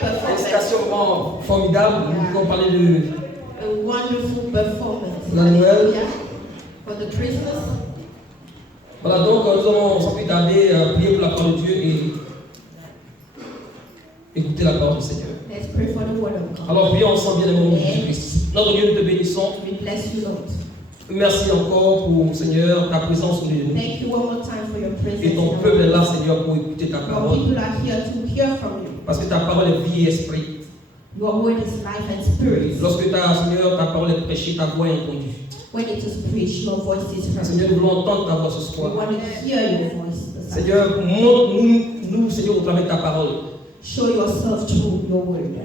Félicitations, vraiment formidable. Nous pouvons parler de A wonderful performance. la Noël. Hallelujah. For the Christmas. Voilà, donc nous allons sans plus tarder prier pour la parole de Dieu et écouter la parole du Seigneur. Let's pray for the word of God. Alors prions ensemble, bien aimés, Jésus-Christ. Notre Dieu, nous te bénissons. We bless you, Lord. Merci encore pour, Seigneur, ta présence au milieu de nous. Thank you one more time for your presence. Et ton peuple est là, Seigneur, pour écouter ta Your parole. people are here to hear from you. Parce que ta parole est vie et esprit. Your word is life and spirit. Lorsque Seigneur, ta parole est prêchée, ta voix est entendue. When it is preached, your voice is heard. Seigneur, nous voulons entendre ta voix ce We soir. want to hear your voice. this Seigneur, montre-nous, Seigneur, au travers de ta parole. afternoon. Show yourself through your word.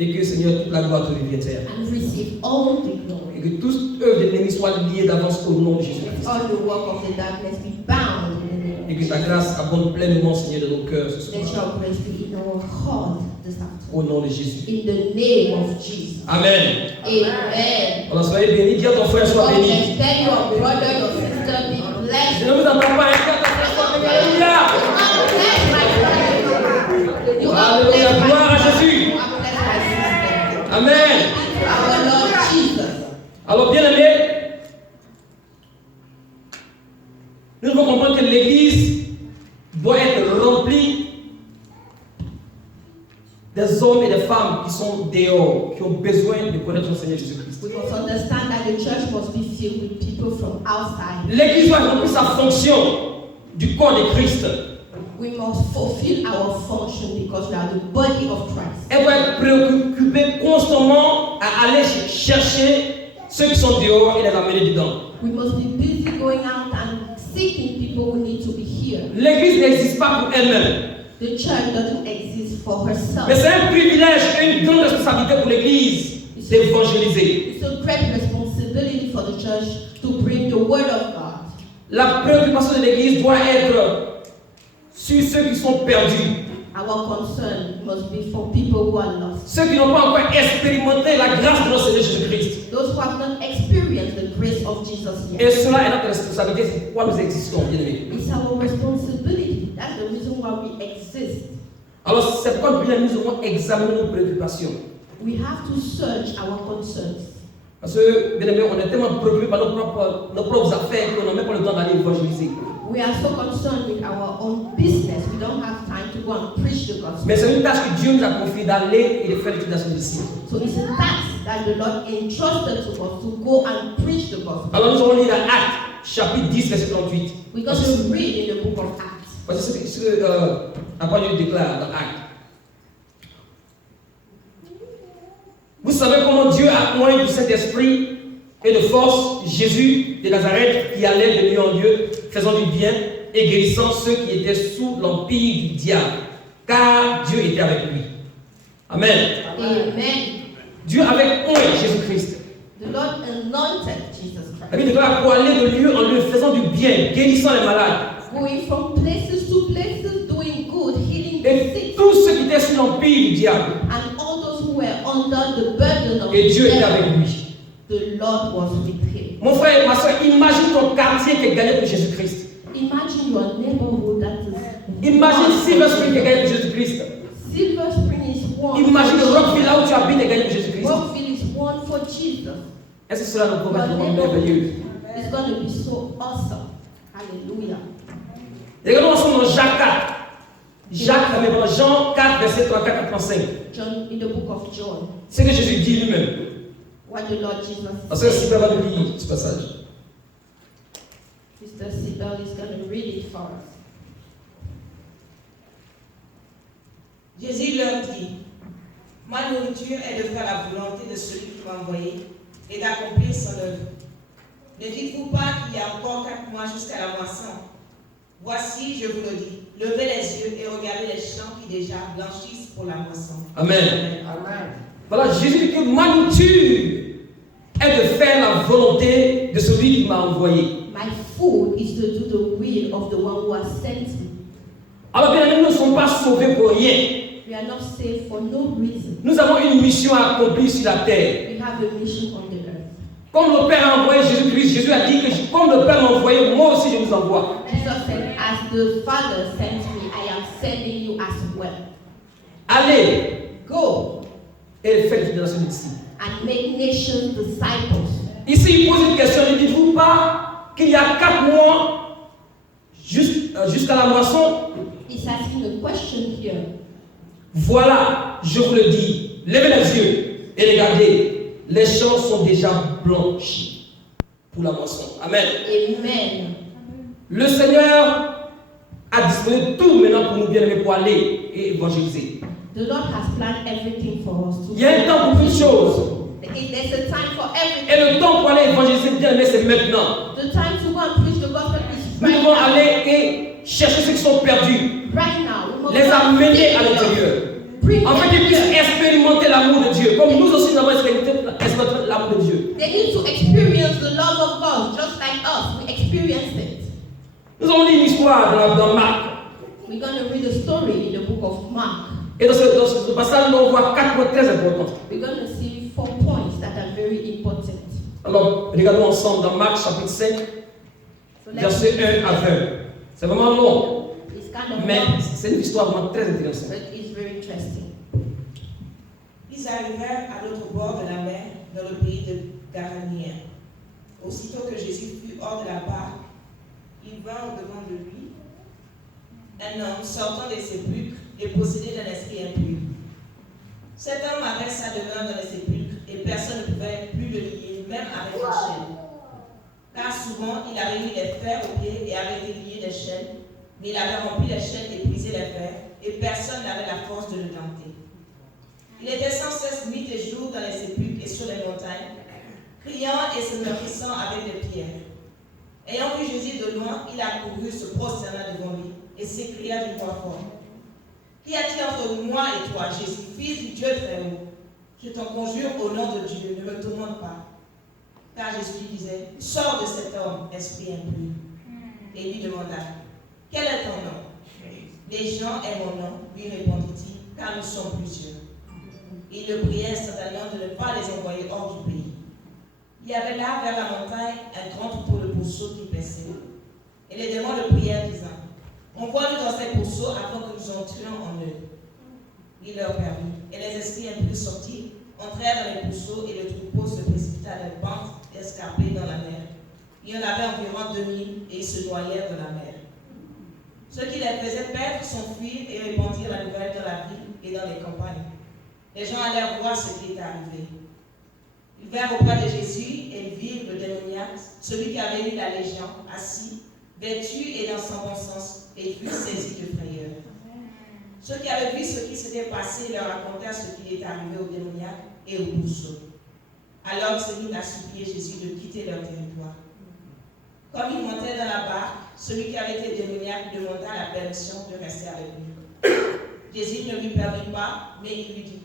Et que, Seigneur, toute la gloire te revienne. And receive all the glory. Et que toute œuvre de l'ennemi soit liée d'avance au nom de Jésus-Christ. All the work of the darkness be bound in the name Et of que ta Jesus. grâce abonde pleinement, Seigneur, de nos cœurs ce Let soir. your grace be in our heart this Au afternoon. nom de Jésus. In the name of Jesus. Amen. Amen. Alors, soyez bénis. Dis à ton frère, sois béni. Okay, tell your brother, your sister, be Je blessed. ne vous entends pas. Dis à ton frère, sois béni. Alléluia. Bless my brother. You are Alléluia. blessed, my Gloire à brother. Jésus. You are blessed, my sister. Amen. Our Lord Jesus. Alors, bien aimé, nous devons comprendre que l'Église doit être remplie des hommes et des femmes qui sont dehors, qui ont besoin de connaître le Seigneur Jésus-Christ. We must understand that the church must be filled with people from outside. L'Église doit remplir sa fonction du corps de Christ. We must fulfill our function because we are the body of Christ. Elle doit être préoccupée constamment à aller chercher ceux qui sont dehors et les amener dedans. We must be busy going out and seeking people who need to be here. L'Église n'existe pas pour elle-même. The church doesn't exist for herself. Mais c'est un privilège et une grande responsabilité pour l'Église d'évangéliser. It's a great responsibility for the church to bring the word of God. La préoccupation de l'Église doit être sur ceux qui sont perdus, Our concern must be for people who are lost. ceux qui n'ont pas encore expérimenté la grâce de notre Seigneur Jésus-Christ. Those who have not experienced the grace of Jesus yet. Et cela est notre responsabilité, c'est pourquoi nous existons, bien aimés. It's our responsibility. That's the reason why we exist. Alors c'est pourquoi bien nous devons examiner nos préoccupations. We have to search our concerns. Parce que, bien aimés, on est tellement préoccupés par nos propres affaires qu'on n'a même pas le temps d'aller évangéliser. We are so concerned with our own business. We don't have time to go and preach the gospel. Mais c'est une tâche que Dieu nous a confiée d'aller et de faire l'étude de son disciple. So it's a task that the Lord entrusted to us to go and preach the gospel. Alors nous allons lire Actes, chapitre 10, verset 38. We're going to read in the book of Acts. Parce que ce que la parole déclare dans Actes. Vous savez comment Dieu a oint du Saint-Esprit et de force Jésus de Nazareth qui allait de lieu en lieu, faisant du bien et guérissant ceux qui étaient sous l'empire du diable, car Dieu était avec lui. Amen. Amen. Dieu avait oint Jésus-Christ. The Lord anointed Jesus La Christ. Bible déclare pour aller de lieu en lieu, faisant du bien, guérissant les malades. Going from places to places, doing good, healing the Et sick, tous ceux qui étaient sous l'empire du diable. and all those who were under the burden of Et the Dieu était devil, avec lui. the Lord was with him. Mon frère et ma soeur, imagine ton quartier qui est gagné pour Jésus-Christ. Imagine your neighborhood that is. Imagine Silver Spring qui est gagné pour Jésus-Christ. Silver Spring is one. Imagine for Rockville, là où tu Jesus. habites, est gagné pour Jésus-Christ. Rockville is one for Jesus. Est-ce que cela ne peut pas Your être vraiment neighborhood merveilleux? is going to be so awesome. Hallelujah. Regardons ensemble dans Jacques 4. Dans Jean 4, verset 34 à 35. John, in the book of John, C'est ce que Jésus dit lui-même. what the Lord Jesus Parce que said. Sylvain va nous lire ce passage. Mr. Sibel is going to read it for us. Jésus leur dit, ma nourriture est de faire la volonté de celui qui m'a envoyé et d'accomplir son œuvre. Ne dites-vous pas qu'il y a encore 4 mois jusqu'à la moisson? Voici, je vous le dis, levez les yeux et regardez les champs qui déjà blanchissent pour la moisson. Amen. Amen. Voilà, Jésus dit que ma nourriture est de faire la volonté de celui qui m'a envoyé. My food is to do the will of the one who has sent me. Alors bien aimés, nous ne sommes pas sauvés pour rien. We are not saved for no reason. Nous avons une mission à accomplir sur la terre. We have a mission on the earth. Comme le Père a envoyé Jésus-Christ, Jésus a dit que comme le Père m'a envoyé, moi aussi je vous envoie. Jesus said, as the Father sent me, I am sending you as well. allez Go et faites des nations des disciples. and make nations disciples. Ici, il pose une question. Ne dites-vous pas qu'il y a 4 mois jusqu'à la moisson? He's asking a question here. Voilà, je vous le dis, levez les yeux et regardez, les champs sont déjà blanchis pour la moisson. Amen. Amen. Le Seigneur a disposé tout maintenant pour nous bien-aimer pour aller et évangéliser. The Lord has planned everything for us. Il y a un temps pour toutes choses. There's a time for everything. Et le temps pour aller évangéliser bien-aimer, c'est maintenant. The time to go and preach the gospel is Nous right devons now. aller et chercher ceux qui sont perdus, Right now. We must les go and amener seek à the Lord. l'intérieur. Bring En fait, them ils puissent here. expérimenter l'amour de Dieu, comme nous aussi nous avons expérimenté l'amour de Dieu. They need to experience the love of God just like us. We experienced it. Nous avons lu une histoire dans Marc. We're going to read a story in the book of Mark. Et dans ce passage, on voit 4 points très importants. We're going to see 4 points that are very important. Alors, regardons ensemble dans Marc chapitre 5, So let's verset 1 à 20. C'est vraiment long, It's kind of mais long, c'est une histoire vraiment très intéressante. but it's very interesting. Ils arrivèrent à l'autre bord de la mer, dans le pays de Gadaréens. Aussitôt que Jésus fut hors de la barque, il vint au-devant de lui un homme sortant des sépulcres et possédé d'un esprit impur. Cet homme avait sa demeure dans les sépulcres et personne ne pouvait plus le lier, même avec une chaîne. Car souvent il avait mis les fers aux pieds et avait été lié des chaînes, mais il avait rempli les chaînes et brisé les fers, et personne n'avait la force de le dompter. Il était sans cesse nuit et jour dans les sépulcres et sur les montagnes, criant et se meurtrissant avec des pierres. Ayant vu Jésus de loin, il accourut, se prosterna devant lui et s'écria d'une voix forte: Qu'y a-t-il entre moi et toi, Jésus, fils du Dieu très haut? Je t'en conjure au nom de Dieu, ne me tourmente pas. Car Jésus lui disait: Sors de cet homme, esprit impur. Et lui demanda: Quel est ton nom? Les gens aient mon nom, lui répondit-il, car nous sommes plusieurs. Il le priait instantanément de ne pas les envoyer hors du pays. Il y avait là, vers la montagne, un grand troupeau de pourceaux qui paissaient. Et les démons le prièrent, disant: Envoie-nous dans ces pourceaux afin que nous entrions en eux. Il leur permit. Et les esprits impurs sortis, entrèrent dans les pourceaux, et le troupeau se précipita à la pente escarpée dans la mer. Il y en avait environ 2000, et ils se noyèrent dans la mer. Ceux qui les faisaient perdre s'enfuirent et répandirent la nouvelle dans la ville et dans les campagnes. Les gens allèrent voir ce qui était arrivé. Ils vinrent auprès de Jésus et ils virent le démoniaque, celui qui avait eu la légion, assis, vêtu et dans son bon sens, et ils furent saisis de frayeur. Ceux qui avaient vu ce qui s'était passé leur racontèrent ce qui était arrivé au démoniaque et au pourceau. Alors ils se mirent à supplier Jésus de quitter leur territoire. Comme il montait dans la barque, celui qui avait été démoniaque demanda la permission de rester avec lui. Jésus ne lui permit pas, mais il lui dit: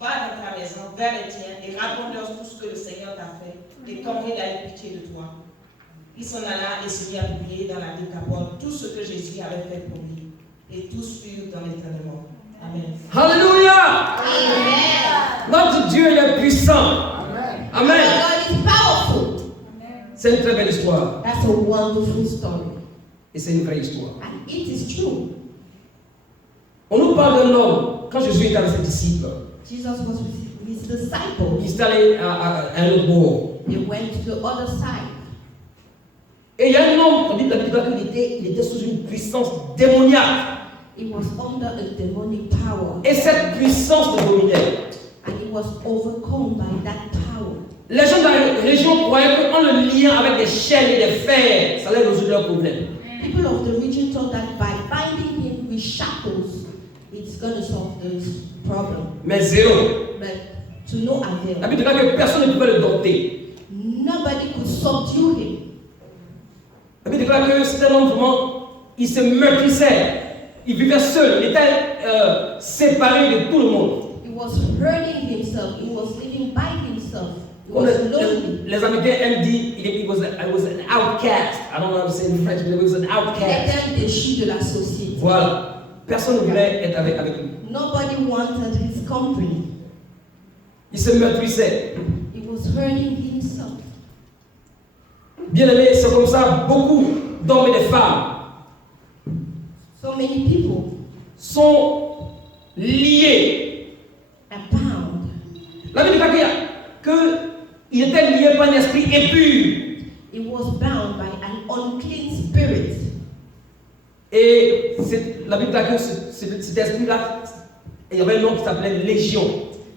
Va dans ta maison, vers les tiens, et raconte-leur tout ce que le Seigneur t'a fait, et comment il a eu pitié de toi. Il s'en alla et se mit à publier dans la Décapole tout ce que Jésus avait fait pour lui. Et tous furent dans l'étonnement. Amen. Alléluia! Amen. Notre Dieu il est puissant. Amen. God is powerful. C'est une très belle histoire. That's a wonderful story. Et c'est une vraie histoire. And it is true. On nous parle d'un homme, quand Jésus était avec ses disciples, Jesus was with his disciples. il s'est allé à un autre bord. They went to the other side. Et il y a un homme, on dit la Bible qu'il était sous une puissance démoniaque. He was under a demonic power. Et cette puissance le dominait. And he was overcome by that power. Les gens de la région croyaient qu'en le liant avec des chaînes et des fers, ça allait résoudre leurs problèmes. People of the region thought that by binding him with shackles, it's going to solve this problem. Mais zéro. But to no avail. La Bible dit que personne ne pouvait le dompter. Nobody could subdue him. La Bible dit que c'était un homme vraiment, il se meurtrissait. Il vivait seul, il était séparé de tout le monde. He was hurting himself. He was living by himself. He was lonely. Les Américains aiment dire he was an outcast. I don't know how to say it in French, but he was an Il outcast. était un déchu de la société. Voilà. Personne ne voulait être avec lui. Nobody wanted his company. Il se meurtrissait. He was hurting himself. Bien aimé, c'est comme ça, beaucoup d'hommes et de femmes So many people sont lié. bound. La Bible dit qu'il était lié par un esprit impur. He was bound by an unclean spirit. Et la Bible dit que cet esprit-là, il y avait un nom qui s'appelait Légion.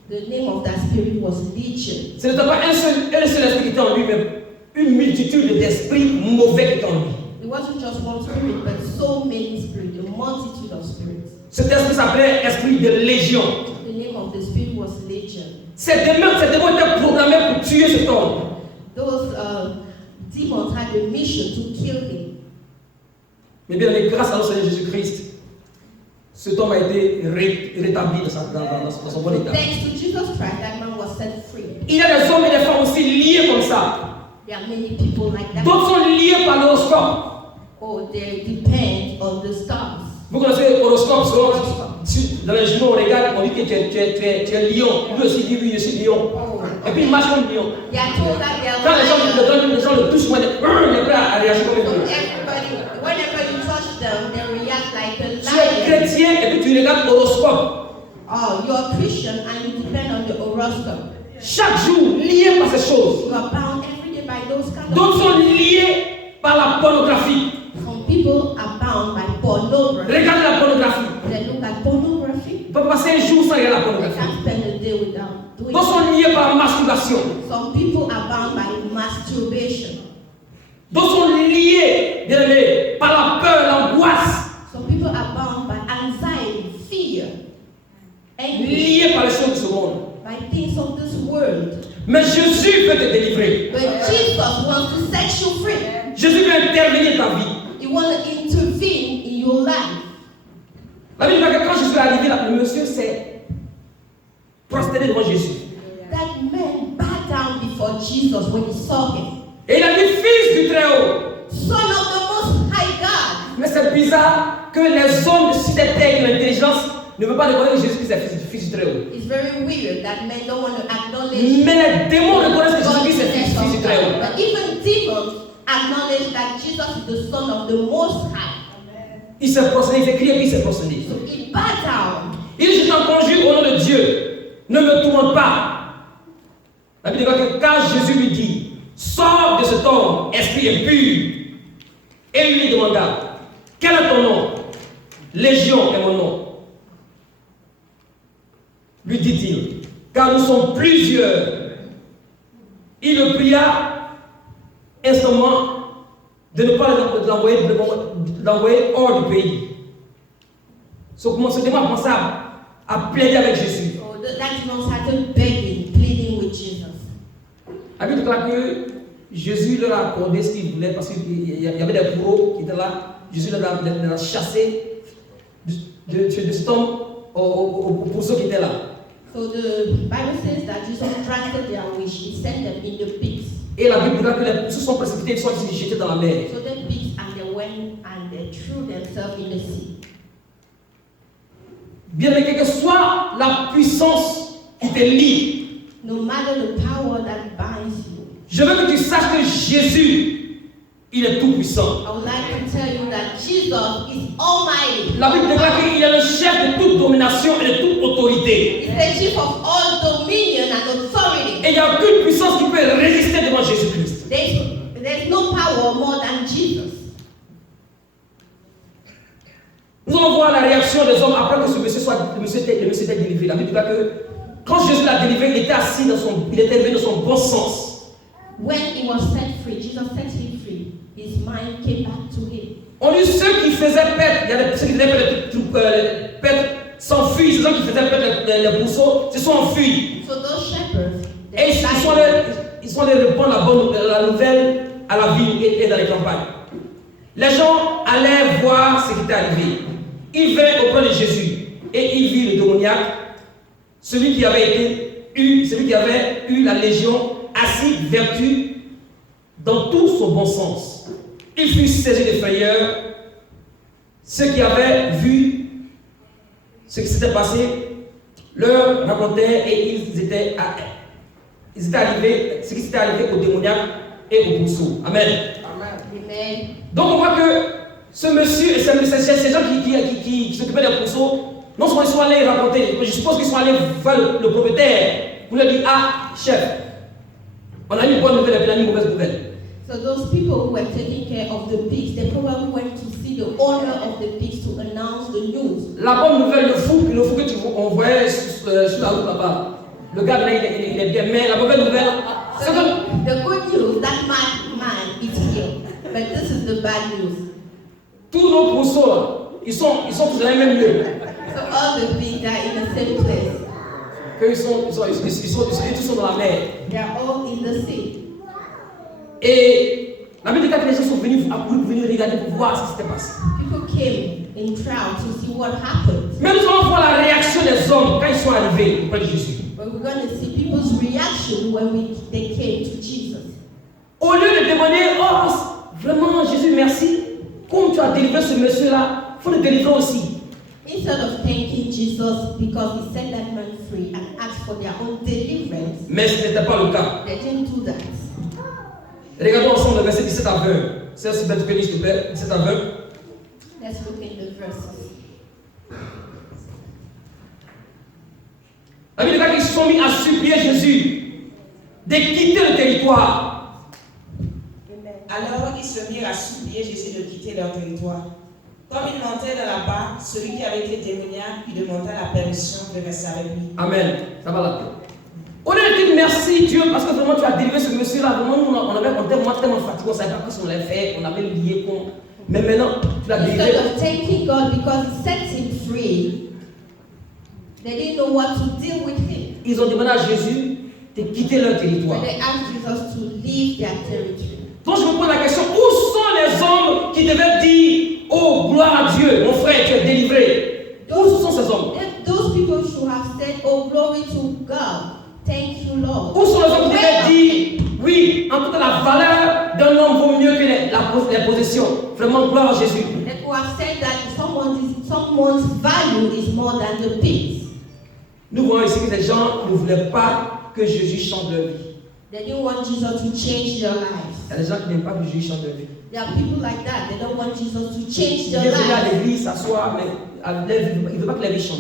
The name of that spirit was Legion. Ce n'était pas un seul esprit qui était en lui, mais une multitude d'esprits mauvais qui étaient en lui. It wasn't just one spirit, but so many spirits, a multitude of spirits. Cet esprit s'appelait esprit de Légion. The name of the spirit was Legion. Ces démons étaient programmés pour tuer cet homme. Those demons had a mission to kill him. Mais bien, grâce à notre Seigneur Jésus-Christ, cet homme a été rétabli dans son bon état. Thanks to Jesus Christ, that man was set free. Il y a des hommes et des femmes aussi liés comme ça. There are many people like that. D'autres sont liés par l'horoscope. Oh, they depend on the stars. Vous connaissez l'horoscope, dans les journaux, on regarde, on dit que tu es lion. Lui aussi dit oui, je suis lion. Et puis il marche comme lion. They are told that they are Quand les gens le touchent, il est prêt à réagir comme un lion. Whenever you touch them, they react like a Tu es lion. chrétien et puis tu regardes l'horoscope. Oh, you're a Christian and you depend on the horoscope. Chaque jour, lié par ces choses. You are bound every day by those kind of D'autres sont liés par la pornographie. Some people are bound by pornography. Regardez la pornographie. They look at pornography. On peut passer un jour sans regarder la They pornographie. can't spend a day without doing D'autres sont liés par la masturbation. Some people are bound by masturbation. D'autres sont liés, bien aimés, par la peur, l'angoisse. Some people are bound by anxiety, fear, anguish, Liés par les choses de ce monde. by things of this world. Mais Jésus veut te délivrer. But Jesus wants to set you free. Jésus veut intervenir dans ta vie. He wants to intervene in your life. La Bible dit que quand Jésus est arrivé, là, le monsieur s'est prosterné devant Jésus. That man bowed down before Jesus when he saw him. Et il a dit, fils du Très-Haut. Son of the Most High God. Mais c'est bizarre que les hommes de cité-terre et l'intelligence ne veulent pas reconnaître que Jésus-Christ est fils du Très-Haut. It's very weird that men don't want to acknowledge Mais les démons reconnaissent que God Jésus-Christ est fils du of Très-Haut. God. But even demons acknowledge that Jesus is the Son of the Most High. Il s'est prosterné, il s'est crié, puis il s'est prosterné. So he bowed down. Il dit, je t'en conjure au nom de Dieu, ne me tourmente pas. La Bible dit que quand Jésus lui dit, sors de cet homme, esprit impur, et lui demanda, quel est ton nom? Légion est mon nom. Lui dit-il, car nous sommes plusieurs. Il le pria instantanément de ne pas l'envoyer hors du pays. Ce démon a commencé à plaider avec Jésus. So that demon started begging, pleading with Jesus. La Bible déclare que Jésus leur a accordé ce qu'il voulait parce qu'il y avait des bourreaux qui étaient là. Jésus leur a chassé de cet homme pour ceux qui étaient là. So the Bible says that Jesus granted their wish. He sent them in the pigs. Et la Bible déclare que les pousseux sont précipités, ils sont jetés dans la mer. So the pigs and they went and they threw themselves in the sea. Bien que soit la puissance qui te lie, No matter the power that binds you, je veux que tu saches que Jésus, il est tout puissant. I would like to tell you that Jesus is almighty. La Bible déclare qu'il est le chef de toute domination et de toute autorité. He's the chief of all dominion and authority. Et il n'y a aucune puissance qui peut résister devant Jésus-Christ. There's no power more than Jesus. Nous allons voir la réaction des hommes après que ce monsieur était délivré. La Bible dit que quand Jésus l'a délivré, il était assis il était élevé dans son bon sens. When he was set free, Jesus set him free. His mind came back to him. On dit ceux qui faisaient perdre, il y a ceux qui faisaient perdre s'enfuient, ceux qui faisaient perdre les brousseaux se sont enfuis. So those shepherds, Et ils sont allés répandre la nouvelle à la ville et dans les campagnes. Les gens allaient voir ce qui était arrivé. Ils vinrent auprès de Jésus et ils virent le démoniaque, celui qui avait eu la légion, assis vertu dans tout son bon sens. Ils furent saisis de frayeur. Ceux qui avaient vu ce qui s'était passé leur racontèrent et ils étaient arrivés, ce qui s'était arrivé au démoniaque et au brousseau. Amen. Amen. Donc on voit que ce monsieur et ces gens qui s'occupaient des brousseaux Non seulement ils sont allés raconter, mais je suppose qu'ils sont allés voir le propriétaire pour lui dire, ah, chef, on a une bonne nouvelle et puis on a une mauvaise nouvelle. So those people who were taking care of the pigs, they probably went to see the owner of the pigs to announce the news. La bonne nouvelle, le fou que on voyait sur la route là-bas, le gars là, il est bien, mais la mauvaise nouvelle, c'est que The good news, that man is healed. But this is the bad news. tous nos pourceaux là, ils sont tous dans les mêmes lieux. So all the pigs are in the same place. Ils tous sont dans la mer. They are all in the sea. Et la Bible dit que les gens sont venus regarder pour voir ce qui s'était passé. People came in crowd to see what happened. Mais nous allons voir la réaction des hommes quand ils sont arrivés auprès de Jésus. But we're going to see people's reaction when they came to Jesus. Au lieu de demander, oh, vraiment Jésus, merci, comme tu as délivré ce monsieur-là, il faut le délivrer aussi. Instead of thanking Jesus because he set that man free and asked for their own deliverance, Mais ce n'était pas le cas. they didn't do that. Regardons ensemble le verset 17 à 20. C'est aussi bête que s'il te plaît, 17 à 20. Let's look in the verses. La Bible dit qu'ils se sont mis à supplier Jésus de quitter le territoire. Alors ils se mirent à supplier Jésus de quitter leur territoire. Comme il montait dans la barque, celui qui avait été démoniaque lui demanda la permission de rester avec lui. Amen. Ça va là. On a dit merci Dieu parce que vraiment tu as délivré ce monsieur-là. Vraiment, on était tellement fatigué, on ne savait pas ce qu'on allait faire, on avait lié. Mais maintenant, tu l'as délivré. Instead of thanking God because he set him free, they didn't know what to deal with him. Ils ont demandé à Jésus de quitter leur territoire. But they asked Jesus to leave their territory. Donc je me pose la question, où sont les hommes qui devaient dire, oh gloire à Dieu, mon frère, tu es délivré? Où sont ces hommes? Those people should have said, oh glory to God. Thank you, Lord. Où sont les hommes qui devaient dire, oui, en tout cas la valeur d'un homme vaut mieux que les possessions. Vraiment, gloire à Jésus. They could have said that someone's value is more than the pigs. Nous voyons ici que les gens ne voulaient pas que Jésus change leur vie. They didn't want Jesus to change their lives. Il y a des gens qui n'aiment pas que Jésus change leur vie. There are people like that. They don't want Jesus to change Ils their viennent à lives. l'église, s'asseoir, mais ils ne veulent pas que la vie change.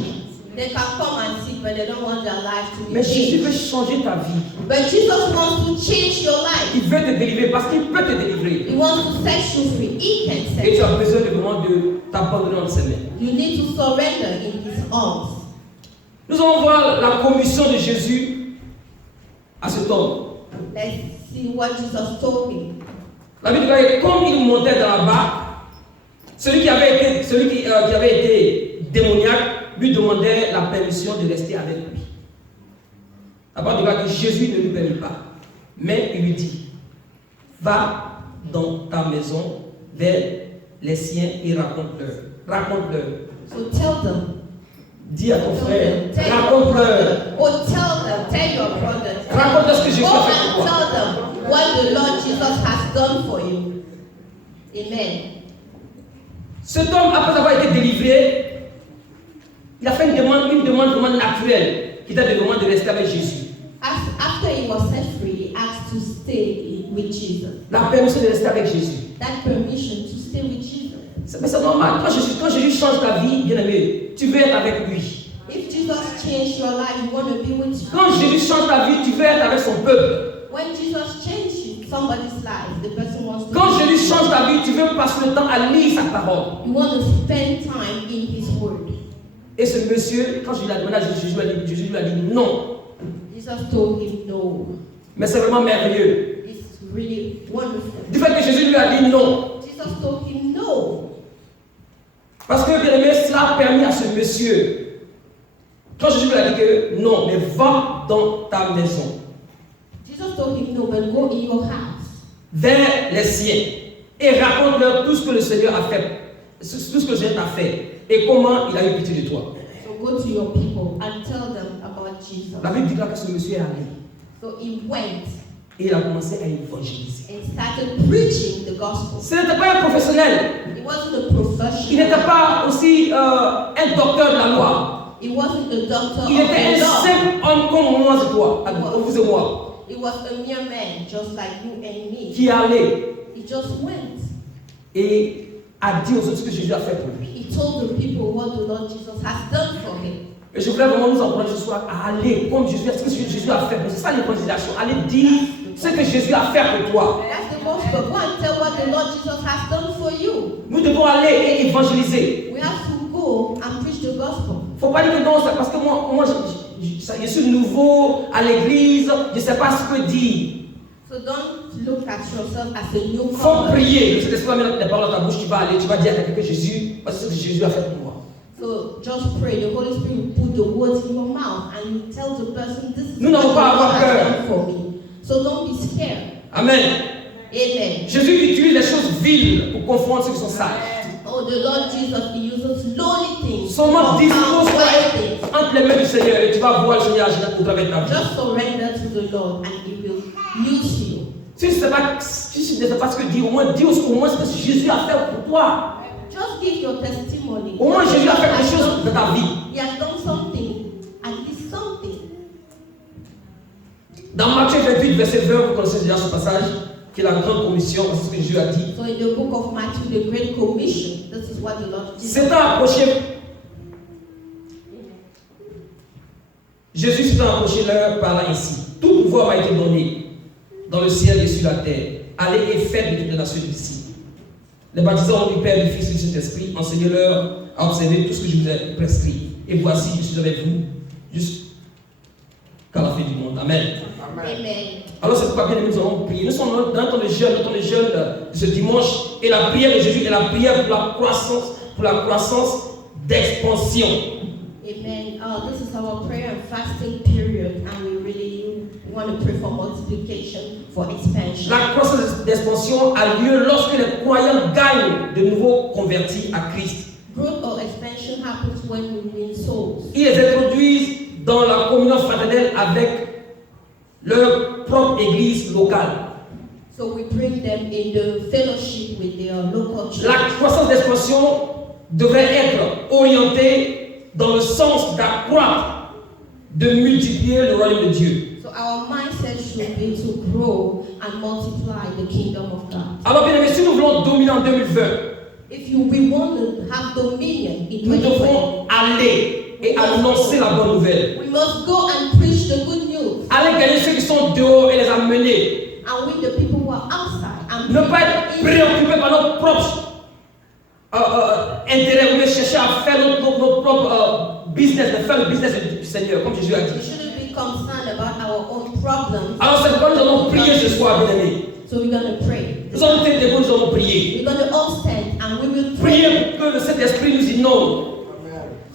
They can come and sit, but they don't want their lives to be Mais Jésus veut changed. changer ta vie. But Jesus wants to change your life. Il veut te délivrer parce qu'il peut te délivrer. He wants to set you free. He can set Et tu you as besoin de vraiment de t'abandonner dans ses mains. free. You need to surrender in his arms. Nous allons voir la commission de Jésus à cet homme. Let's see what Jesus told him. La Bible dit que comme il montait dans la barque, celui qui avait été démoniaque lui demandait la permission de rester avec lui. La Bible dit que Jésus ne lui permet pas, mais il lui dit, va dans ta maison vers les siens et raconte-leur. Raconte-leur. So tell them. Dis à ton frère, Tell your raconte-leur. brother. Or tell your brother. Raconte-leur ce que Jésus Go a fait and pour toi. tell them what the Lord Jesus has done for you. Amen. Cet homme, après avoir été délivré, il a fait une demande vraiment naturelle, qui était de demander de rester avec Jésus. After he was set free, he asked to stay with Jesus. La permission de rester avec Jésus. That permission to stay with Jesus. Mais c'est normal. Quand Jésus change ta vie, bien aimé, tu veux être avec lui. If Jesus changed your life, you want to be with you. Quand Jésus change ta vie, tu veux être avec son peuple. When Jesus changes somebody's life, the person wants to. Quand Jésus change ta vie, tu veux passer le temps à lire sa parole. You want to spend time in His Word. Et ce monsieur, quand je lui ai demandé à Jésus, Jésus lui a dit non. Jesus told him no. Mais c'est vraiment merveilleux. It's really wonderful. Du fait que Jésus lui a dit non. Jesus told him no. Parce que, bien aimé, cela a permis à ce monsieur, quand Jésus lui a dit que non, mais va dans ta maison, Jesus told him no, but go in your house. vers les siens, et raconte-leur tout ce que le Seigneur a fait, tout ce que le Seigneur t'a fait, et comment il a eu pitié de toi. So go to your people and tell them about Jesus. La Bible dit là que ce monsieur est allé, So he went et il a commencé à évangéliser. and started preaching the gospel. Ce n'était pas un professionnel, He wasn't a il professional. n'était pas aussi un docteur de la loi, He wasn't a doctor il of était un the law. simple homme comme moi et toi, comme vous et moi, He was a mere man, just like you and me. qui est allé He just went. et a dit aux autres ce que Jésus a fait pour lui. He he told the people what the Lord Jesus has done for him. Et je voulais vraiment nous encourager ce soir à aller comme Jésus. Ce que Jésus a fait. C'est ça l'évangélisation. Aller dire ce que Jésus a fait pour toi. That's the gospel. Go and tell what the Lord Jesus has done for you. Nous devons aller et évangéliser. We have to go and preach the gospel. Faut pas dire que non, parce que moi je suis nouveau à l'église, je ne sais pas ce que dire. So don't look at yourself as a newcomer. Faut prier. C'est l'esprit met les paroles dans ta bouche, tu vas aller, tu vas dire à quelqu'un que Jésus, parce que c'est ce que Jésus a fait pour moi. So just pray. The Holy Spirit will put the words in your mouth and you tell the person this is Nous what n'avons pas à God avoir has peur. done for me. So don't be scared. Amen. Amen. Jésus utilise les choses viles pour confondre ceux qui sont sages. Oh, the Lord Jesus, he uses lowly things. Seulement dispose-toi things. entre les mains du Seigneur et tu vas voir le Seigneur agir au travers de ta vie. Just surrender to the Lord and he will use you. Si tu ne sais pas ce que dire, au moins dis au moins ce que Jésus a fait pour toi. Just give your testimony. Au moins Jésus a fait quelque chose dans ta vie. He has done something, at least something. Dans Matthieu 28, verset 20, vous connaissez déjà ce passage, qui est la grande commission, c'est ce que Jésus a dit. So in the book of Matthew, the Great Commission, this is what the Lord Jesus C'est approché. Jésus s'est approché leur par là ainsi. Tout pouvoir m'a été donné dans le ciel et sur la terre. Allez et faites de toutes les nations des disciples. Les baptisants du Père, du Fils et du Saint-Esprit, enseignez-leur à observer tout ce que je vous ai prescrit. Et voici, je suis avec vous jusqu'à la fin du monde. Amen. Amen. Alors c'est pourquoi bien nous allons prier. Nous sommes dans le temps de jeûne ce dimanche. Et la prière de Jésus est la prière pour la croissance d'expansion. Amen. This is our prayer and fasting period, and we really want to pray for multiplication, for expansion. La croissance d'expansion a lieu lorsque les croyants gagnent de nouveaux convertis à Christ. Growth or expansion happens when we win souls. Ils les introduisent dans la communion fraternelle avec leur propre église locale. So we bring them in the fellowship with their local church. La croissance d'expansion devrait être orientée dans le sens d'accroître, de multiplier le royaume de Dieu. So our mindset should be to grow and multiply the kingdom of God. Alors bien aimé, si nous voulons dominer en 2020, If we want to have dominion in nous 2020, devons aller et annoncer la bonne nouvelle. we must go and preach the good news Aller gagner ceux qui sont dehors et les amener. and win the people who are outside. And Ne pas être préoccupé par notre propre intérêt ou de chercher à faire notre propre business, de faire le business du Seigneur, comme Jésus a we dit. shouldn't be concerned about our own problems. Alors c'est pourquoi nous allons prier ce soir, bien aimés. So we're going to pray. Nous allons tenir debout, nous allons prier. We're going to all stand and we will pray Prier pour que le Saint-Esprit nous inonde.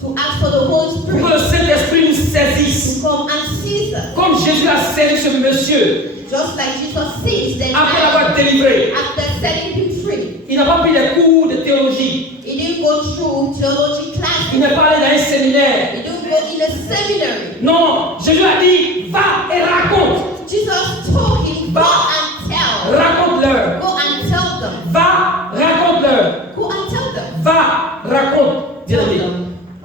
to ask for the Holy Pour que Spirit le Saint-Esprit nous saisisse. to come and seize us. Comme Jésus a saisi ce monsieur Just like Jesus seized that après man l'avoir délivré. after setting him free. Il n'a pas pris des cours de théologie. He didn't go through theology Il classes. n'est pas allé dans un séminaire. He didn't go in a seminary. Non, Jésus a dit, va et raconte. Jesus told him, go and tell. Raconte-leur. Go and tell them. Va, raconte-leur. Go and tell them. Va, raconte. Bien-aimé,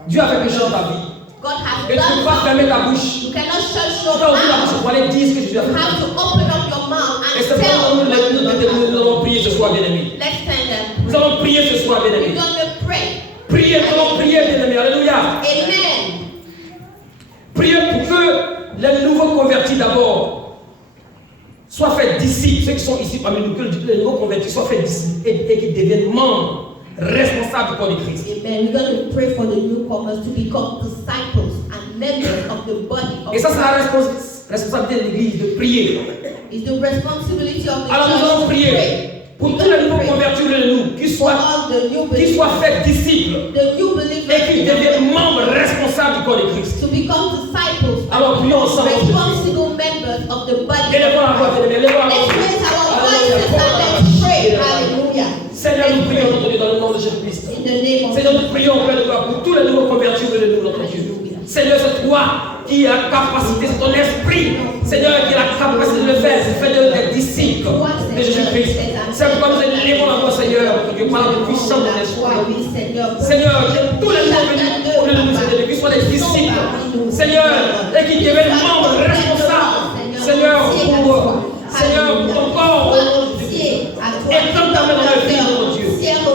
Dieu a fait quelque chose dans ta vie. God has Et tu ne done peux pas something. fermer ta bouche. You cannot shut Tu your dois ouvrir la bouche mouth. pour aller dire ce que Jésus a You fait. have to open up your mouth Et and c'est tell pourquoi what the Lord has nous allons prier ce soir, bien-aimé. Let's stand and Nous allons prier ce soir, we're bien-aimé. going to pray. Priez, nous allons prier, bien-aimé. Alléluia. Amen. Priez pour que les nouveaux convertis d'abord soient faits disciples, ceux qui sont ici parmi nous, que les nouveaux convertis soient faits disciples et qu'ils deviennent membres responsables du corps de Christ. Amen. We're going to pray for the newcomers to become disciples and members of the body of Et ça, c'est la Christ. responsabilité de l'Église de prier. It's the responsibility of the Alors nous allons church to prier pray. pour tous les nouveaux convertis de nous, qu'ils For soient all the new believers, faits disciples the new et qu'ils believers deviennent membres responsables du corps de Christ. to become disciples, Alors prions ensemble. responsible members of the body. Élevons la voix, bien-aimés, élevons la Let's voix. raise our voices and let's pray. Hallelujah. Seigneur, nous prions notre Dieu dans le nom de Jésus-Christ. In the name of Seigneur, nous prions, Père de gloire, pour tous les nouveaux convertis de nous, notre Dieu. Seigneur, c'est toi qui as la capacité, c'est ton esprit, Seigneur, qui a la capacité de le faire, de faire des disciples de Jésus-Christ. C'est pourquoi nous élevons la voix, Seigneur, que par la puissance de l'esprit. Seigneur, que tous les nouveaux venus pour nous, Seigneur, qu'ils soient des disciples, Seigneur, et qu'ils deviennent membres responsables, Seigneur, pour ton corps. Et comme ta main dans la vie, mon Dieu,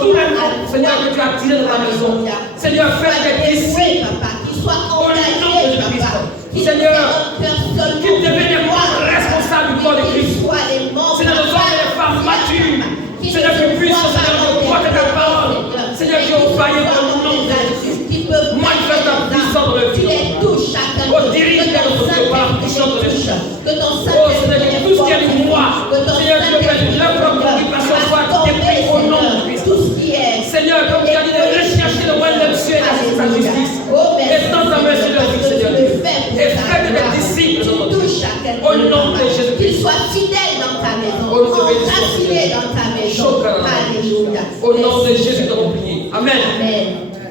tous les Seigneur, que tu as attiré dans ta maison. Seigneur, fais des disciples. Au nom de Jésus-Christ. Seigneur, qu'ils deviennent des membres responsables du corps de Christ. Seigneur, nos hommes et les femmes matures. Seigneur, que puissent, Seigneur, nous porter ta parole. Seigneur, qui ont failli au nom de Jésus. Manifeste ta puissance dans le vie. Oh, dirige notre Dieu par la puissance de l'Esprit. Oh, Seigneur, que tout ce qui est de moi, Seigneur, que l'œuvre de préoccupation soit déployée au nom de Christ. Seigneur, comme tu as dit de rechercher le royaume de Dieu et sa justice. Étends ta main sur leur vie, Seigneur. Et fais des disciples dans notre vie. Au nom de Jésus. Qu'il soit fidèle dans ta maison. Enraciné dans ta maison. Alléluia. Au nom de Jésus, nous avons prié. Amen. Amen.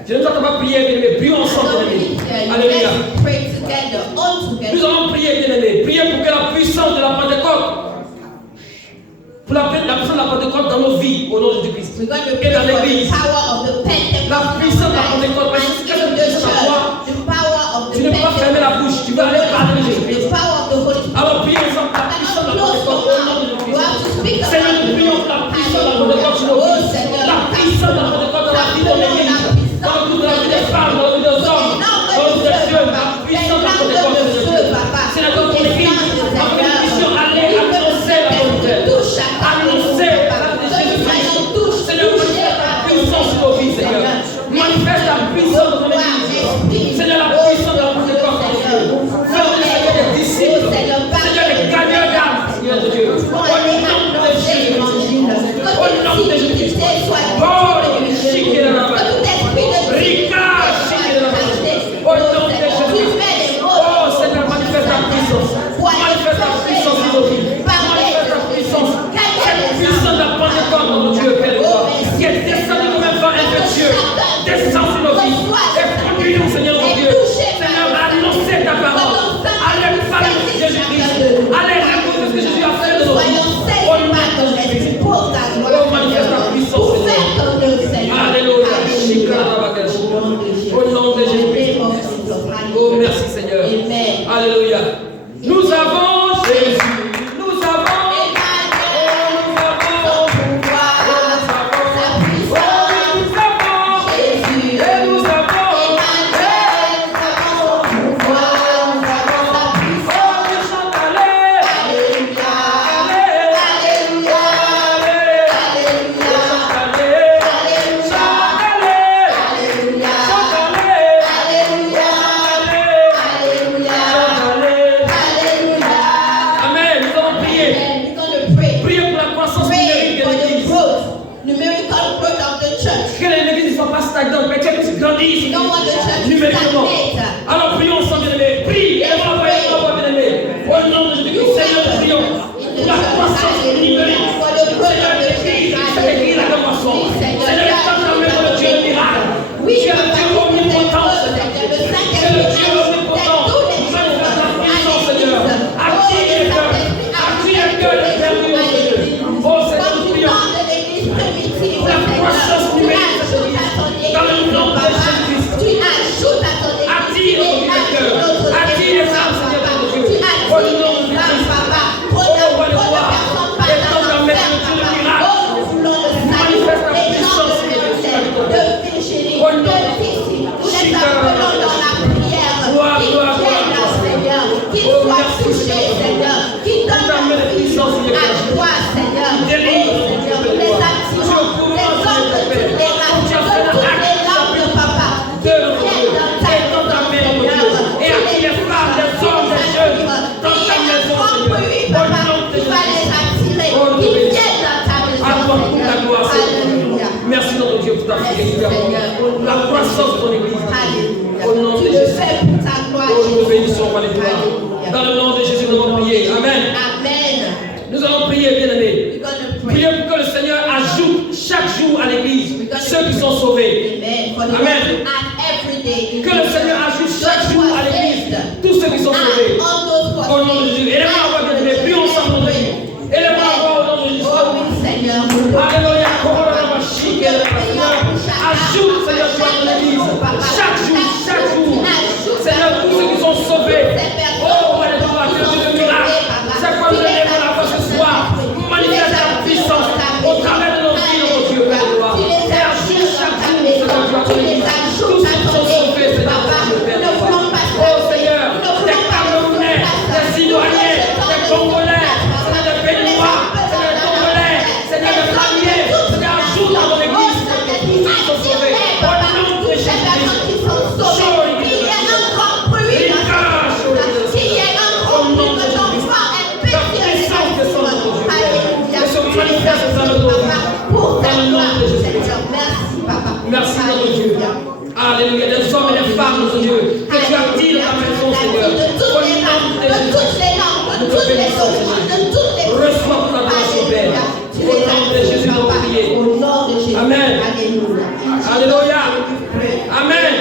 Je ne t'entends pas prier, bien-aimé. Prions ensemble, bien-aimé. Alléluia. Pray together, all together. Nous allons prier, bien-aimé. Priez pour que la puissance de la Pentecôte, pour la puissance de la Pentecôte dans nos vies, au nom de Jésus-Christ. We're going to Et pray dans for the l'église. power of the Pentecost. La puissance de la Pentecôte. Parce And que in the church, the power of tu the ne peux pas fermer la Pentecost. bouche. Tu vas aller parler de The Jésus-Christ. power of the Holy Spirit. Alors prions ensemble la puissance de la Pentecôte au nom de You have to speak Jésus-Christ. Seigneur, nous prions pour la puissance de la Pentecôte sur nos Oh vies. Seigneur, La puissance de la Pentecôte dans la vie de l'église. Dans la vie des femmes, dans la vie des hommes, dans la vie des jeunes. La puissance de la Pentecôte sur nos vies. Seigneur, dans ton église, dans ton mission, allez annoncer la bonne nouvelle. Annoncer la vie de Jésus-Christ. Seigneur, manifeste la puissance sur nos vies, Seigneur. Manifeste la puissance dans ton église. Seigneur, la puissance de la Pentecôte dans nos vies. Fais-nous, Seigneur, des disciples. Seigneur, des gagnants d'âme, Seigneur de Dieu. Au nom de Jésus. Au nom de Jésus. Oh, chiquez la main. Rika, chiquez la main. Au nom de Jésus. Oh, Seigneur, manifeste la puissance. Manifeste la puissance dans nos vies. Manifeste la puissance. Cette puissance de la Pentecôte dans nos Dieu, Père de gloire, qui est descendue comme un vent impétueux. Descends sur nos vies. Et conduis-nous, Seigneur mon Dieu. Seigneur, annoncer ta parole. Allez parler de Jésus-Christ. Allez raconter ce que Jésus a fait de nos vies. Au nom de Jésus. Oh, manifeste la puissance, Seigneur. Alléluia. Au nom de Jésus. Oh, merci, Seigneur. Alléluia. Nous avons Jésus. Nous avons. Alors prions ensemble, bien-aimés. Prie, élève-moi, bien-aimés. Au nom de Jésus-Christ, Seigneur, nous prions pour la croissance numérique. Seigneur, écris la croissance. Seigneur, étends ta main dans le Dieu du miracle. Tu es le Dieu omnipotent, Seigneur. Tu es le Dieu omnipotent. Manifeste la puissance, Seigneur. Attire les cœurs. Attire les cœurs des perdus, Seigneur. Oh, Seigneur, nous prions pour la croissance numérique, Seigneur. Dans le nom de Jésus-Christ. Attire nos cœurs. Attire les âmes, Seigneur, dans nos yeux. Au nom de Jésus. Oh, on va le voir. Étends ta main sur le miracle. Manifeste la puissance, Seigneur. Au nom de Jésus. Gloire, gloire, gloire. Oh, merci, Seigneur. Ta main de puissance, Seigneur. Délivre, Seigneur. Tu es au courant, Seigneur. Tu as fait la acte de notre Dieu. Étends ta main, mon Dieu. Et attire les femmes, les hommes, les jeunes dans ta maison, Seigneur. Au nom de Jésus. Oh, nous bénissons. Apporte la gloire, Seigneur. Merci, notre Dieu, pour ta fidélité. La croissance de ton Église. Au nom de Jésus. Oh, nous bénissons, alléluia. Dans le nom de Jésus, nous allons prier. Amen. Nous allons prier, bien-aimés. Priez pour que le Seigneur ajoute chaque jour à l'église ceux qui sont sauvés. Amen. Que le Seigneur ajoute chaque jour à l'église tous ceux qui sont sauvés. Au nom de Jésus. Élève-moi la voix, bien-aimés. Prions ensemble, notre Dieu. Élève-moi la voix au nom de Jésus. Alléluia. Ajoute, Seigneur, toi à l'église. Chaque jour. Seigneur, tous ceux qui sont sauvés. Oh, alléluia. Que Dieu de miracle. C'est quoi nous élèvons la voix ce soir. Manifeste la puissance au travers de nos vies, notre Dieu, Père de gloire. Et ajoute chaque Merci, notre Dieu. Alléluia. Des hommes et des femmes, notre Dieu, que tu as dit dans ta maison, Seigneur. De toutes les langues, de toutes les langues, de toutes les origines, de toutes les... Reçois ton adoration, Père. Au nom de Jésus, nous prions. Au nom de Jésus. Amen. Alléluia. Alléluia. Amen.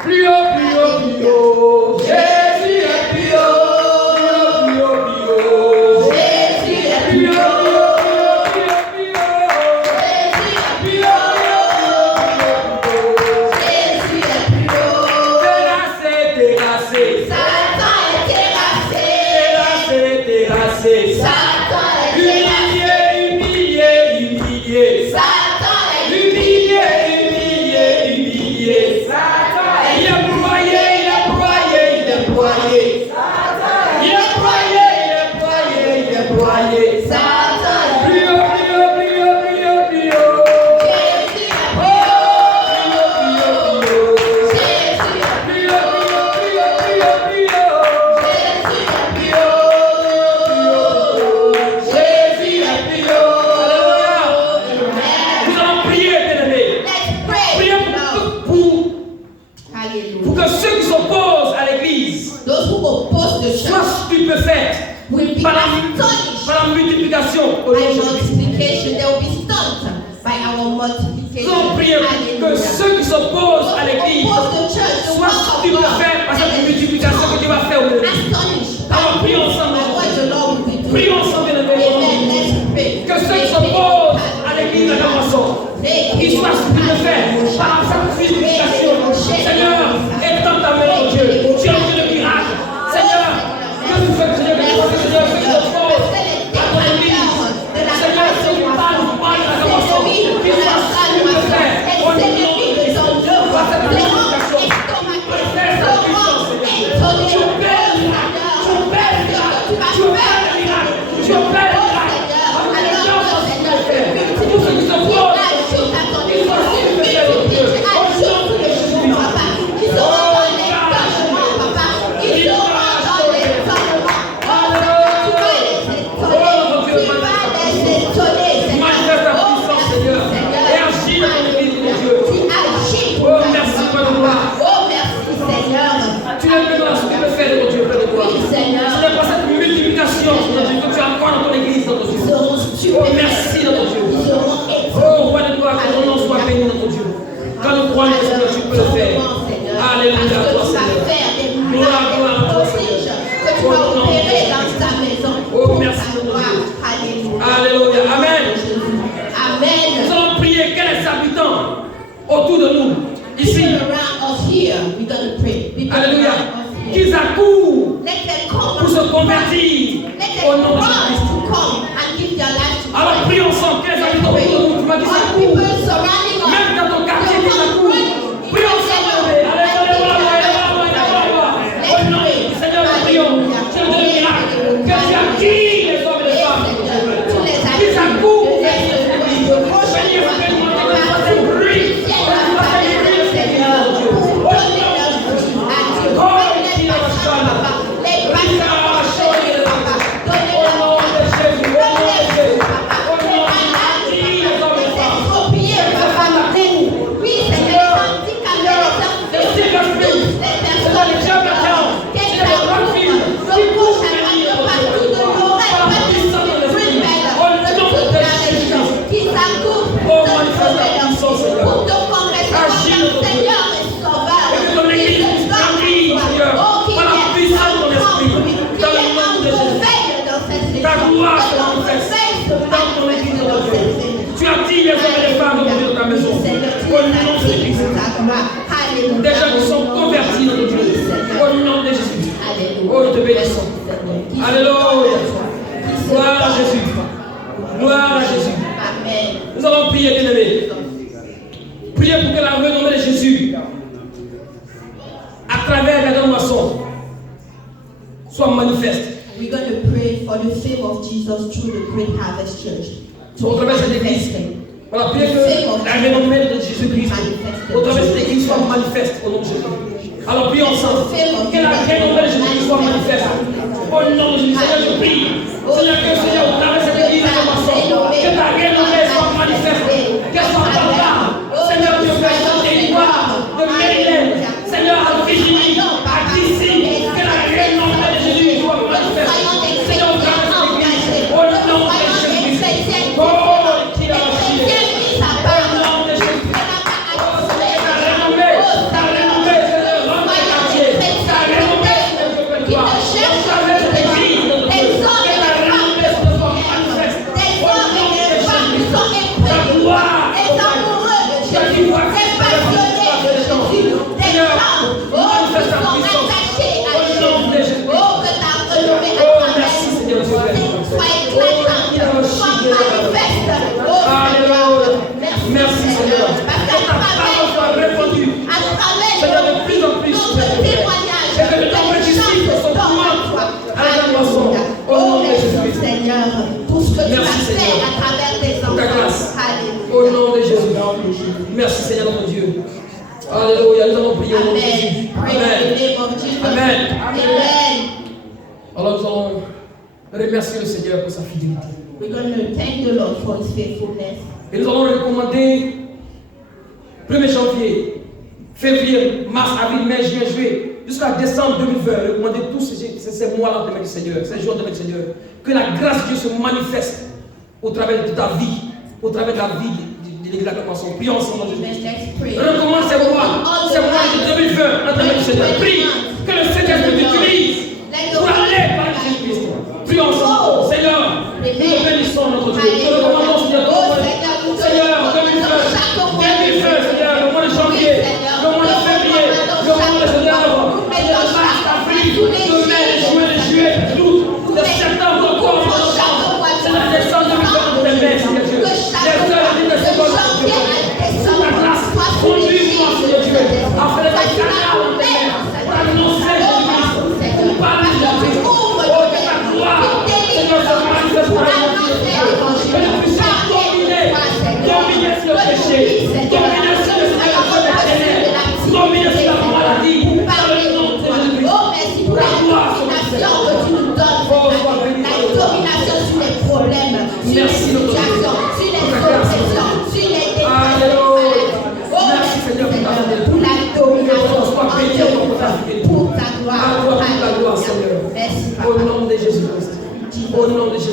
Plus haut, plus haut, plus haut. Jésus est plus haut. Plus haut, plus haut. Jésus est Plus plus haut, haut. plus haut, plus haut. Jésus est Plus plus haut, haut. Jésus est plus haut. terrassé, terrassé. Satan est terrassé. Terrassé, terrassé. Satan est Humilié, terrassé. humilié, humilié. Satan est Humilié, humilié, humilié. Il est broyé, il est broyé, il est broyé. Il est broyé, il est broyé, il est broyé. Satan est Plus haut, plus haut, plus haut, plus haut, plus haut. Jésus est Oh, plus haut, plus haut, plus haut. Jésus est Plus haut, plus haut, plus haut, plus haut, plus haut. Jésus est plus haut. Jésus est plus haut. Alléluia. Nous allons prier, bien-aimés. Let's pray. Priez Now. pour Hallelujah. que ceux qui s'opposent à l'église Those who oppose the soient church stupéfaits will be par astonished la multiplication au nom by de Jésus. multiplication. They will be stunned by our Nous multiplication. allons prier que Hallelujah. ceux qui s'opposent à l'église Oppose the church, the soient work of stupéfaits par cette God. multiplication que Dieu va faire au monde. Astonished Alors prions ensemble. by what the Lord will be doing. Prions ensemble, bien-aimés. Amen. Let's pray. Que ceux qui s'opposent à l'église de la moisson, qu'ils soient stupéfaits par cette multiplication. Seigneur, étends ta main, mon Dieu. Tu es un Dieu de miracles. Seigneur, que tu fais, Seigneur, que Seigneur, ceux qui s'opposent à ton église. Seigneur, ceux qui parlent de la moisson, qu'ils soient stupéfaits au nom de Jésus par cette multiplication. Fais sa puissance, Seigneur. Tu opères le miracle. Tu opères le miracle. Tu opères le miracle. Tu opères le miracle. Avec les gens qui sont stupéfaits. Tous ceux qui s'opposent, qu'ils soient stupéfaits, mon Dieu. Au nom de Jésus. Manifeste ta puissance, Seigneur. Et agis dans ton église, mon Dieu. Oh, merci, Père de gloire. Tu es venu dans la stupéfaite de mon Dieu, Père de gloire. Ce n'est pas cette multiplication, Seigneur Dieu, que tu as encore dans ton église, notre Dieu. Oh, merci, notre Dieu. Oh, roi de gloire, que ton nom soit béni, notre Dieu. Quand nous croyons, Seigneur, tu peux le faire. Alléluia, à toi, Seigneur. Gloire, gloire à toi, Seigneur. Oh, merci, notre Dieu. Alléluia. Amen. Nous allons prier que les habitants autour de nous, ici, alléluia, qu'ils accourent pour se convertir au nom de Jésus-Christ. Alors prions ensemble que les habitants autour de nous, tu m'as dit ça. Même dans ton quartier, qu'ils accourent. Prions ensemble. Alléluia. Au nom du Seigneur, nous prions. Dieu de miracle, que tu acquis les hommes et les femmes. Qu'ils accourent pour faire Seigneur, fais un bruit. Tu as dit les hommes et les femmes de ta maison. Au nom de Jésus. Des gens qui sont convertis dans Dieu. Au nom de Jésus. Oh, nous te bénissons. Alléluia. Gloire à Jésus. Gloire à Jésus. Nous allons prier, bien-aimés. Priez pour que la renommée de Jésus, à travers la moisson, soit manifeste. We're going to pray for the fame of Jesus through the Great Harvest Church. Au travers de cette église. Voilà, priez que la renommée de Jésus-Christ, au travers de cette église, soit manifeste au nom de Jésus. Alors prions ensemble. Que la renommée de Jésus soit manifeste. Au nom de Jésus, Seigneur, je prie. Seigneur, que Seigneur, au travers de cette église de moisson, que ta renommée soit manifeste. Qu'elle soit palpable. Merci Seigneur. Que ta parole soit répandue. Seigneur, de plus en plus. Et que de nombreux disciples sont morts à la moisson. Au nom de Jésus-Christ. Seigneur, pour ce que tu Merci, as fait Seigneur. à travers tes Pour ta grâce. enfants. Au Alléluia. nom de Jésus. Merci Seigneur notre Dieu. Alléluia. Nous allons prier au nom de Jésus. Amen. Pray in Amen. the name of Jesus. Amen. Amen. Alors nous allons remercier le Seigneur pour sa fidélité. We're going to thank the Lord for His faithfulness. Et nous allons recommander 1er janvier, février, mars, avril, mai, juin, juillet, jusqu'à décembre 2020. Recommander tous ces mois-là en main du Seigneur, ces jours en main du Seigneur. Que la grâce de Dieu se manifeste au travers de ta vie, au travers de la vie de l'Église d'acclamation. Prions ensemble. Amen. Let's pray. Recommande ces mois de 2020 en main du Seigneur. Prie que le Saint-Esprit t'utilise pour aller par Jésus-Christ. Prions ensemble. Seigneur, nous te bénissons notre Dieu. Nous te recommandons, Seigneur, Seigneur, 2020, Seigneur, le mois de janvier, le mois de février, le mois de Seigneur, de mars, avril, de mai, de juin, de juillet, d'août, de septembre, encore, c'est la décembre 2020 de tes mains, Seigneur Dieu. Les heures et les secondes, sous ta grâce, conduis-moi, Seigneur Dieu, afin d'être un canal en tes mains, pour annoncer Jésus-Christ, pour parler de Jésus-Christ. Oh, que ta gloire, Seigneur, se manifeste par l'évangile. Que nous puissions dominer sur le péché, dominer sur le ténèbres, dominer sur la maladie, dans le nom de Jésus-Christ. Pour la gloire sur le Seigneur. Domination sur les problèmes, sur les situations, sur les oppressions, sur les défis. Merci Seigneur pour la domination, pour ta gloire. Merci, au nom de Jésus-Christ. Au nom de Jésus.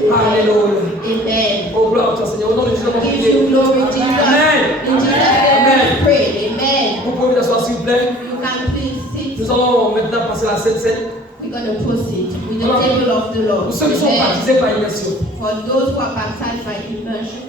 Alléluia. Amen. Oh gloire à toi Seigneur. Au nom de Jésus, on Give you glory, Jesus. Amen. In Jesus' name we pray. Amen. Vous pouvez vous asseoir s'il vous plaît. You can please sit. Nous allons maintenant passer à la Sainte Seine. We're going to proceed with the table of the Lord. Pour ceux qui sont Amen. baptisés par immersion. For those who are baptized by immersion,